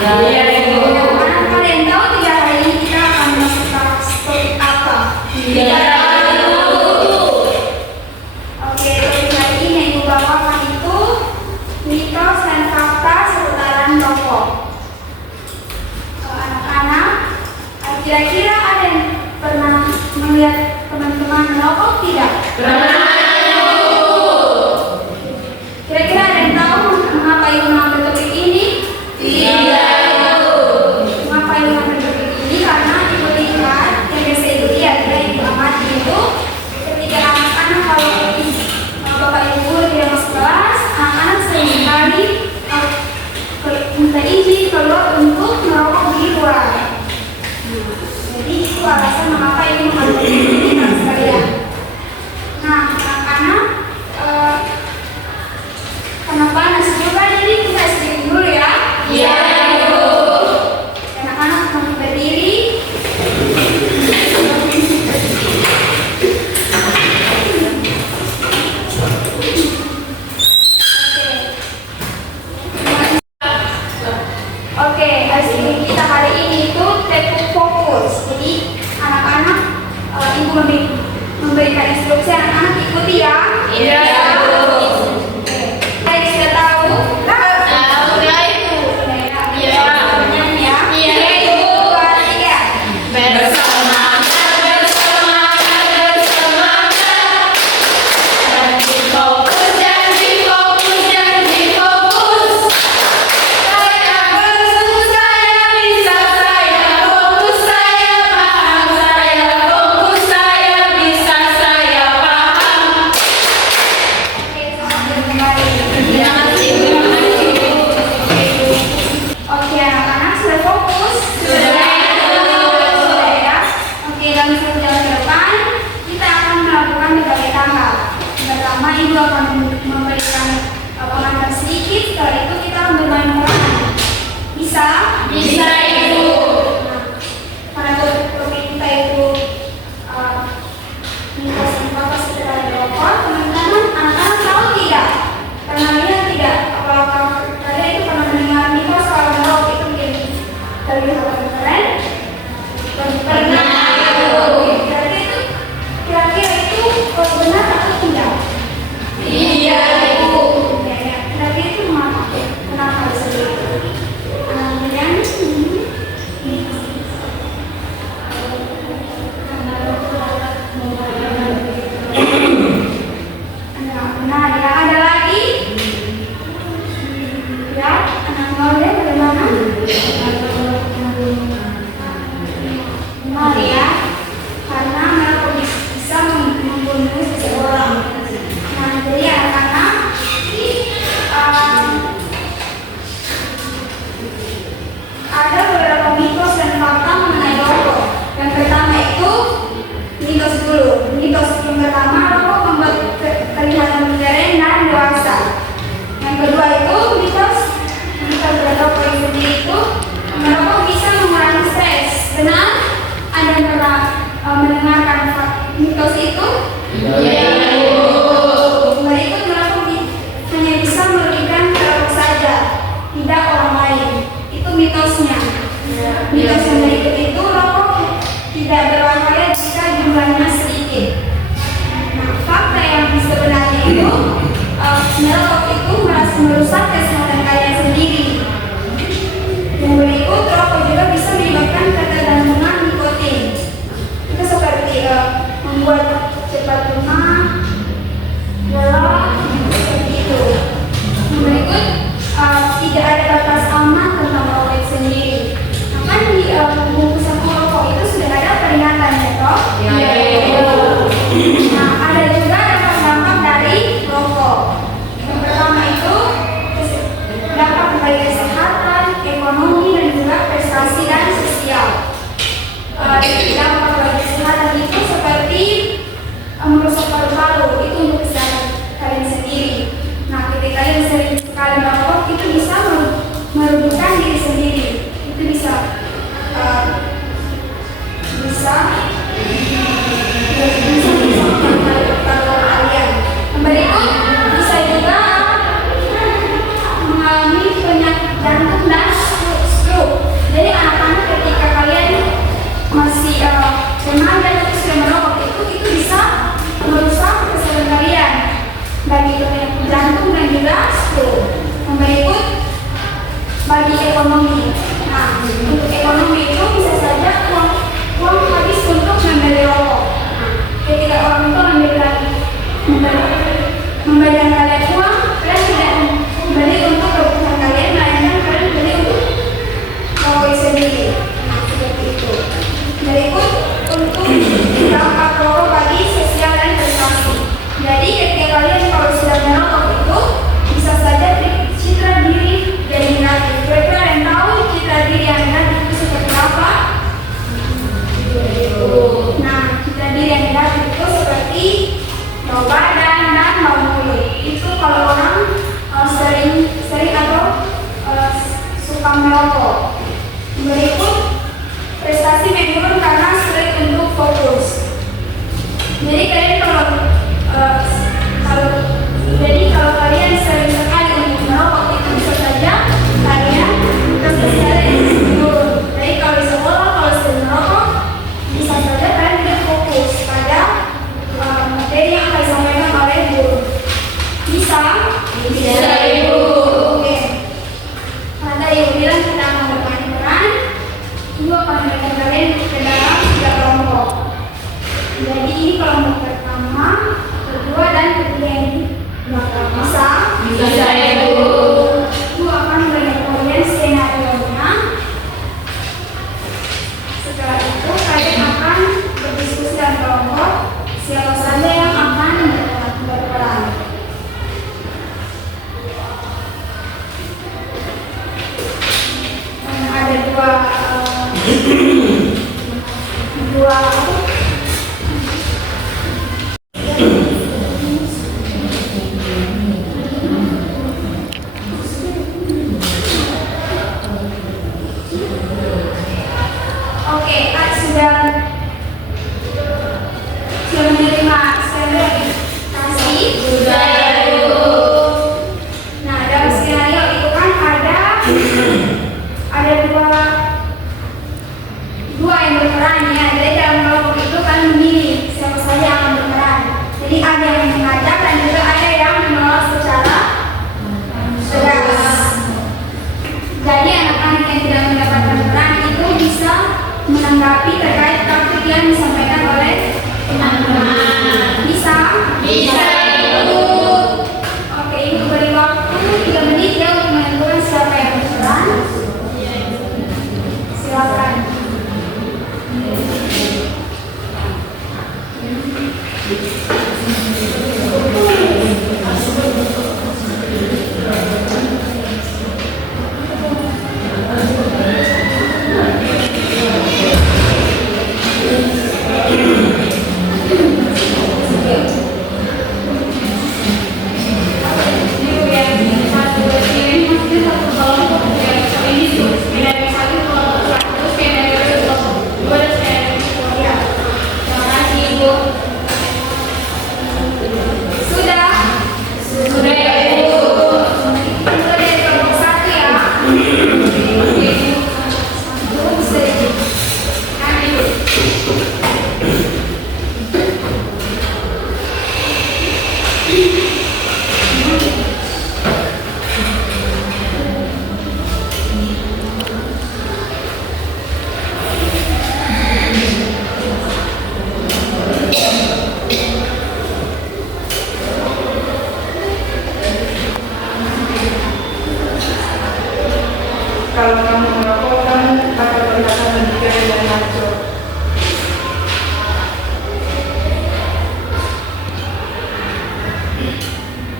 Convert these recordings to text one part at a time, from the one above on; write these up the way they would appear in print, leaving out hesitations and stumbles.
Iya, Ibu. Anak-anak kalian tahu tidak hari ini kita akan masuk ke topik apa? Iya, Ibu. Oke, topik hari ini yang Ibu bawakan itu mitos dan fakta seputaran rokok. Anak-anak, kira-kira ada yang pernah melihat teman-teman merokok tidak? Pernah. Kira-kira ada yang tahu mengapa Ibu mengambil topik ini? Tidak, Ibu. Mengapa Ibu mengambil topik ini? Karena Ibu lihat, yang biasa Ibu lihat, ya Ibu amati itu, ketika anak-anak kalau Bapak Ibu dia masuk kelas, anak-anak sering kali minta izin keluar untuk merokok di luar. Jadi itu alasan mengapa Ibu mengambil topik ini teman sekalian. Nah, anak-anak karena panas juga, jadi kita sedikit dulu ya. Iya, Ibu. Anak-anak kami berdiri. Oke, hasil kita hari ini itu tepuk fokus. Jadi anak-anak Ibu memberikan instruksi, anak-anak ikuti ya. Iya, Ibu. Baik, sudah tahu? Tahu nggak, Ibu? Iya. Nyanyi ya. Iya, Satu, Ibu. dua, tiga. Bersemangat, bersemangat, bersemangat. Janji fokus, janji fokus, janji fokus. Saya berfokus, saya bisa, saya fokus, saya paham, saya fokus, saya bisa, saya paham. Oke, selamat kembali. Terima kasih, Ibu. Oke, anak-anak sudah fokus? Sudah. Sudah ya? Oke, dalam satu jam ke depan kita akan melakukan berbagai tahap. Pertama, Ibu akan memberikan pengantar sedikit. Setelah itu kita akan bermain peran. Bisa? Bisa, Ibu. Karena topik kita itu mitos dan fakta seputar rokok, teman-teman, anak-anak tahu tidak? Pernah lihat tidak? Apakah kalian itu pernah mendengar mitos kalau merokok itu bikin terlihat lebih keren? Pernah, Ibu. Berarti itu kira-kira itu benar atau tidak? Iya, Ibu. Ya. Berarti itu kenapa bisa begitu? Kemudian benar ya, ada lagi? Ya, anak Norden bagaimana? Benar ya, karena merokok bisa membunuh seseorang. Nah, jadi anak-anak ada beberapa mitos dan fakta mengenai rokok. Yang pertama itu mitos dulu. Mitos yang pertama, rokok membuat kelihatan keren dan dewasa. Yang kedua itu mitos berrokok itu sendiri itu merokok bisa mengurangi stres. Benar? Ada yang pernah mendengarkan mitos itu? Iya, Ibu. Berikut merokok hanya bisa merugikan perokok saja, tidak orang lain. Itu mitosnya. Mitos yang berikut itu rokok tidak berbahaya jika jumlahnya sedikit. Nah, fakta yang sebenarnya itu merokok itu merusak kesehatan kalian sendiri. Yang berikut, rokok juga bisa menyebabkan ketergantungan nikotin. Itu seperti membuat cepat lemah, lelah, seperti itu. Yang berikut, tidak ada batas aman tentang rokok itu sendiri. Nah, kan di bungkusan rokok itu sudah ada peringatan ya, toh? Iya, Ibu. Nah, ada juga dampak-dampak dari rokok. Yang pertama itu dampak bagi kesehatan, ekonomi, dan juga prestasi dan sosial. Dampak bagi kesehatan itu seperti merusak paru-paru, itu untuk kesehatan kalian sendiri. Nah, ketika kalian sering sekali merokok, itu bisa merugikan diri sendiri. Itu bisa suka merokok. Berikut prestasi menurun karena sulit untuk fokus. Jadi kalian kalau kalian sering sekali untuk merokok, itu bisa saja kalian prestasi kalian menurun. Jadi kalau di sekolah kalau sering merokok, bisa saja kalian tidak fokus pada materi yang akan disampaikan oleh guru. Bisa? Bisa, Ibu. Oke. Karena Ibu bilang kita akan bermain peran, Ibu akan memberikan kalian ke dalam 3 kelompok. Jadi ini kelompok pertama, kedua, dan ketiga ini. Bisa? Bisa, Ibu. Ibu akan memberikan kalian skenario-nya. Setelah itu kalian akan berdiskusi dalam kelompok siapa saja yang akan berperan. Ada dua Oke, sudah menerima skenario. Sudah, Ibu. Nah, dalam skenario itu kan ada dua yang berperan ya. Jadi dalam kelompok itu kan memilih siapa saja yang akan berperan. Jadi ada yang mengajak dan juga ada yang menolak secara tegas. Jadi anak-anak yang tidak mendapatkan peran itu bisa menanggapi terkait topik yang disampaikan oleh teman-teman. Bisa? Bisa, Ibu. Oke, Ibu beri waktu 3 menit ya untuk menentukan siapa yang berperan. Silakan. Kalau kamu merokok kan akan kelihatan lebih keren dan maco.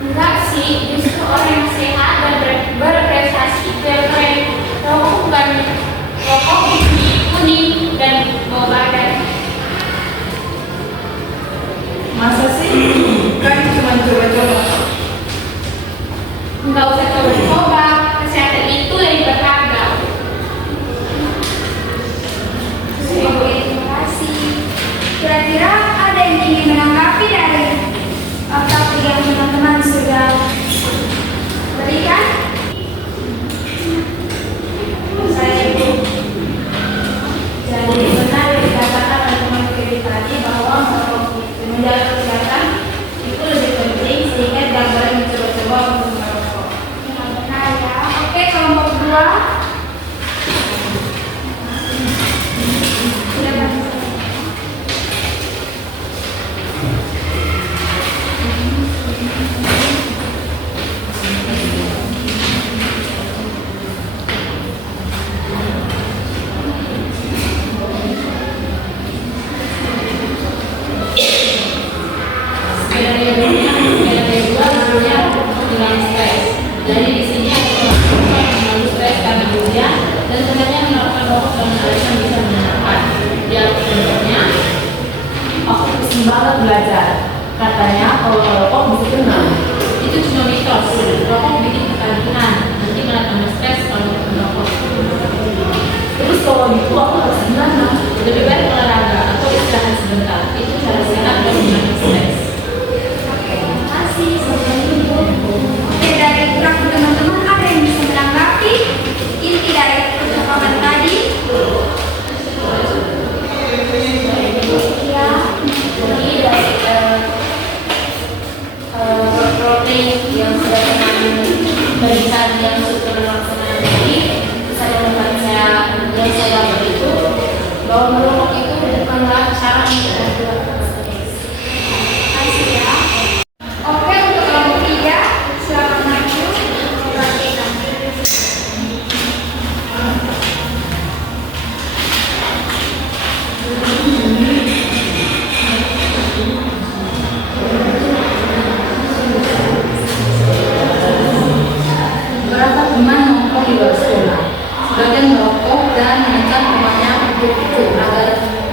Enggak sih, justru orang yang sehat dan berprestasi itu yang keren. Rokok bukan rokok kuning dan bau badan. Masa sih? Kan cuma coba-coba. Enggak usah coba-coba, kesehatan itu lebih berharga. Oke, terima kasih. Kira-kira ada yang ingin menanggapi dari topik yang teman-teman sudah berikan? Saya Ibu. Jadi benar yang dikatakan oleh teman Kiri tadi bahwa menjaga kesehatan itu lebih penting sehingga tidak boleh mencoba-coba untuk merokok. Ya, benar ya. Oke, kelompok 2. Silakan. Skenario dua judulnya dengan stres. Jadi di sini mengalami stres karena ujian dan sebenarnya menerapkan rokok dengan alasan bisa menyenangkan. Dialog berikutnya, Aku pusing banget belajar. Katanya kalau merokok bisa tenang. itu cuma mitos. Rokok bikin ketagihan, nanti malah tambah stres kalau merokok. kalau gitu aku harus gimana? Lebih baik olahraga atau istirahat sebentar. Itu cara sehat dan mengurangi stres. Terima kasih, saudari Ibu. Oke, dari fraksi teman-teman ada yang bisa menanggapi inti dari percakapan tadi? Ya, Jadi dari protein yang sudah berikan yang sudah melaksanakan tadi, saya membaca yang saya dapat itu bahwa merokok itu bukanlah cara untuk menghilangkan stres. kasih ya. Oke, untuk kelompok 3, silakan maju memperhatikan. Beberapa teman nongkrong di luar sekolah. Sebagian merokok dan menekan temannya untuk ikut agar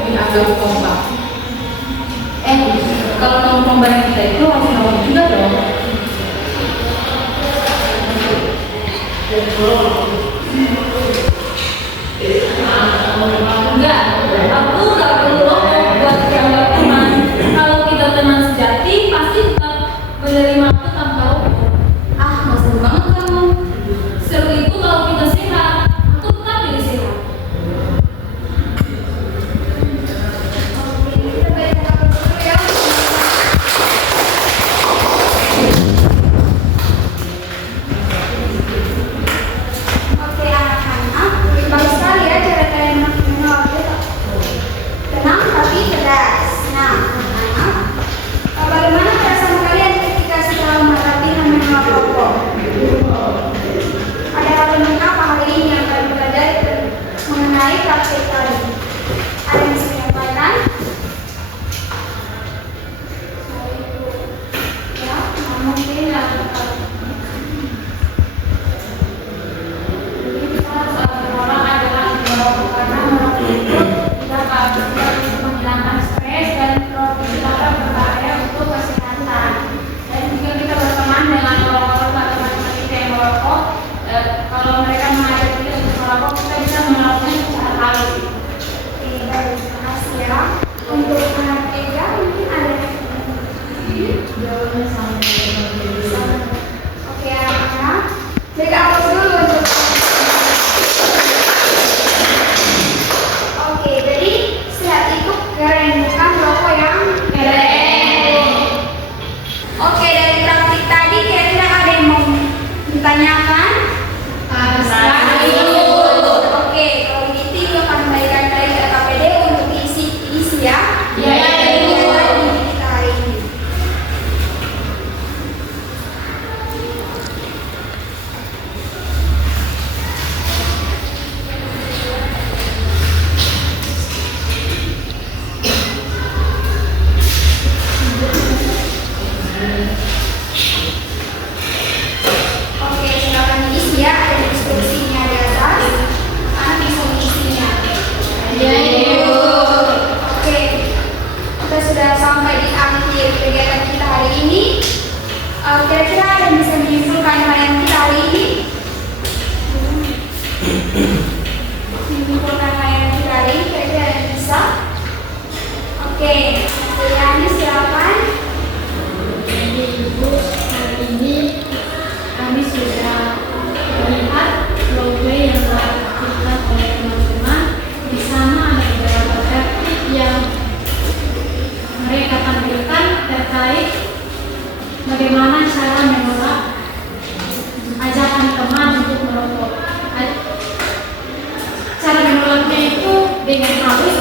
dianggap kompak. Kalau nongkrong bareng kita itu harus nongkrong juga dong. Enggak, aku nggak perlu rokok buat dianggap teman. Kalau kita teman sejati, pasti tetap menerima aku tanpa rokok. Nggak seru banget kamu. Seru itu kalau kita sehat. Aku tetap pilih sehat. Oke, kita baca dulu ya. Oke, anak-anak, bagus sekali ya cara kalian menolak itu. Tenang tapi cerdas. Nah, anak-anak, bagaimana perasaan kalian ketika setelah menghadapi dan menolak rokok? Ada hal unik apa hari ini yang kalian pelajari mengenai praktik tadi? Ada yang bisa menyampaikan? Ya, mungkin ya. Jadi kita harus orang adalah merokok karena merokok itu dapat menghilangkan stres dan merokok itu dapat berbahaya untuk kesehatan. Dan jika kita berteman dengan orang-orang atau teman-teman kita yang merokok, kalau mereka mengajak kita untuk merokok, kita bisa melakukannya secara halus. Oke, baik, terima kasih ya. Untuk anak Ega mungkin ada. Jawabannya sama dengan Oke, anak-anak, jaga aplaus dulu untuk. Oke, jadi sehat itu keren, bukan rokok yang keren. Oke, dari praktik tadi kira-kira ada yang mau ditanyakan? Oke, kalau begitu Ibu akan kembalikan lagi ke KPD untuk diisi ya. Ya, Ini adalah ide kita hari ini. Oke, silakan diisi ya. Ada instruksinya di atas. Anak bisa mengisinya. Oke, kita sudah sampai di akhir kegiatan kita hari ini. Kira-kira ada yang bisa menyimpulkan layanan kita hari ini? Menyimpulkan layanan kita hari ini, kira-kira ada yang bisa? Oke, Yani silakan. Jadi Ibu, hari ini kami sudah melihat flowway yang telah dilakukan oleh teman-teman. Di sana ada beberapa praktik yang mereka tampilkan terkait bagaimana cara menolak ajakan teman untuk merokok. Cara menolaknya itu dengan halus